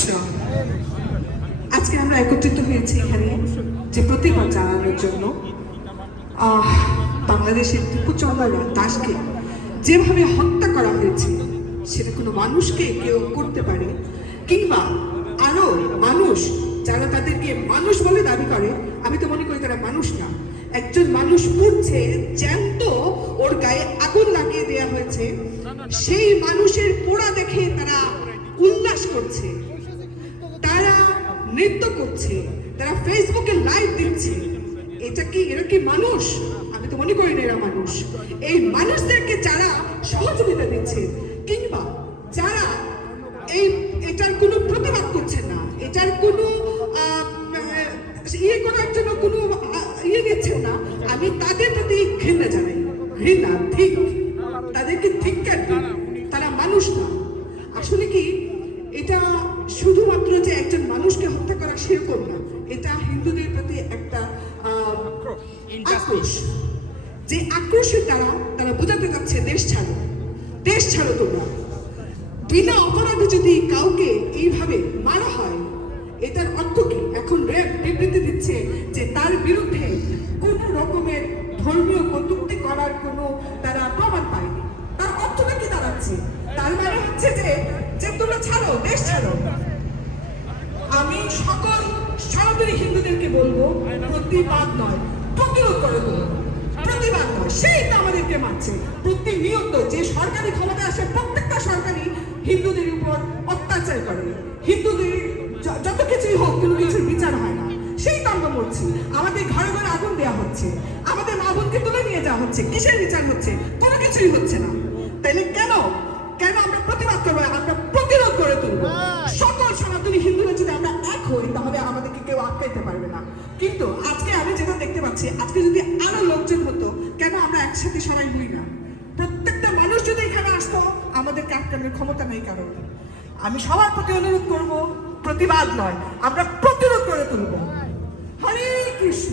কৃষ্ণ। আজকে আমরা একত্রিত হয়েছি এখানে যে প্রতিবাদ জানানোর জন্য বাংলাদেশের টিপুচন্দ্র দাসকে যেভাবে হত্যা করা হয়েছে সেটা কোনো মানুষকে কেউ করতে পারে, কিংবা আরো মানুষ যারা তাদেরকে মানুষ বলে দাবি করে, আমি তো মনে করি তারা মানুষ না। একজন মানুষ পুড়ছে জ্যান্ত, ওর গায়ে আগুন লাগিয়ে দেওয়া হয়েছে, সেই মানুষের পোড়া দেখে তারা উল্লাস করছে, তারা নৃত্য করছে, তারা ফেসবুকে লাইভ দিচ্ছে। এরা কি মানুষ? আমি তো মনে করি না এরা মানুষ। এই মানুষদেরকে যারা সহযোগিতা দিচ্ছে কিংবা যারা এটার কোনো প্রতিবাদ করছে না, এটার কোনো ইয়ে করার জন্য কোনো ইয়ে দিচ্ছেন না, আমি তাদের প্রতি ঘৃণা জানাই। ঘৃণা ঠিক, তাদেরকে ধিক্কার দিই। তারা মানুষ না। আসলে কি এটা শুধুমাত্র যে একজন মানুষকে হত্যা করা সেরকম না, এটা হিন্দুদের প্রতি একটা আক্রোশ। যে আক্রোশের দ্বারা তারা বোঝাতে যাচ্ছে দেশ ছাড়ো, দেশ ছাড়ো তোমরা। বিনা অপরাধে যদি কাউকে এইভাবে মারা হয়, এটার অর্থ কি? এখন র্যাব বিবৃতি দিচ্ছে যে তার বিরুদ্ধে কোন রকমের ধর্মীয় কটূক্তি করার কোনো তারা প্রমাণ পায়নি। তার অর্থটা কি দাঁড়াচ্ছে? তার মানে হচ্ছে যে তোমরা ছাড়ো, দেশ ছাড়ো। আমি সকল সনাতনী হিন্দুদেরকে বলবো, প্রতিবাদ নয়, প্রতিরোধ করে দেবো। প্রতিবাদ নয়, সেই তো আমাদেরকে মারছে প্রতিনিয়ত। যে সরকারি ক্ষমতা আসে, প্রত্যেকটা সরকারি হিন্দুদের উপর অত্যাচার করে, হিন্দুদের যত কিছুই হোক কোনো কিছুর বিচার হয় না, সেই তো আমরা মরছি। আমাদের ঘরে ঘরে আগুন দেওয়া হচ্ছে, আমাদের মা বোনকে তুলে নিয়ে যাওয়া হচ্ছে, কিসের বিচার হচ্ছে? কোনো কিছুই হচ্ছে না। তাইলে কেন আমরা প্রতিবাদ করবো? আমরা প্রতিরোধ করে তুলবো। সকল সনাতনী হিন্দুরা যদি আমরা এক হই, তাহলে আমাদেরকে কেউ আটকাইতে পারবে না। কিন্তু আজকে আমি যেটা দেখতে পাচ্ছি, আজকে যদি আরো লোকজন হতো, কেন আমরা একসাথে সবাই হই না? প্রত্যেকটা মানুষ যদি এখানে আসতো, আমাদেরকে আটকানোর ক্ষমতা নেই কারণ। আমি সবার প্রতি অনুরোধ করবো, প্রতিবাদ নয়, আমরা প্রতিরোধ করে তুলবো। হরে কৃষ্ণ।